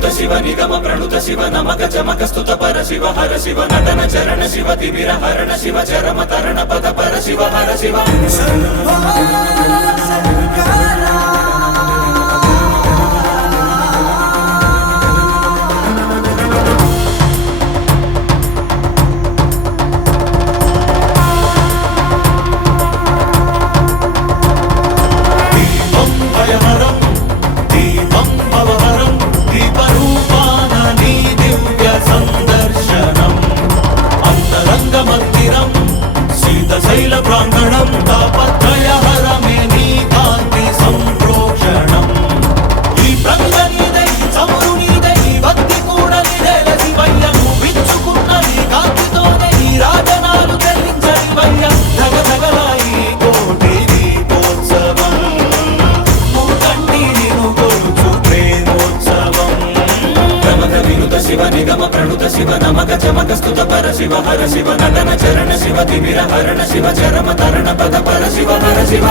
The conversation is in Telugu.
వినుత శివ నిగమ ప్రణుత శివ నమక చమక స్తుత పర శివ హర శివ నటన చరణ శివ తిమిర హరణ శివ చరమ తరణ పద పర శివ హర శివ శైల ప్రాంగణం తాపత్రయహరమే నీ కాంతి సంప్రోక్షణం ఈ ప్రంగ నీదే ఈ చమురు నీదే ఈ భక్తి కూడా నీదేల శివయ్య విచ్చుకున్న ఈ కాంతితోనే ఈ రాజనాలు చెల్లించని వయ్య ధగ ధగలాయి కోటి దీపోత్సవం మూకంటి నిను కొలుచు ప్రేమోత్సవం ప్రమథ వినుత శివ నిగమ ప్రణుత శివ నమక చమక స్తుత పర శివ హర శివ నటన చరణ శివ తిమిర హరణ శివ చరమ తరణ పద పర శివ హర శివ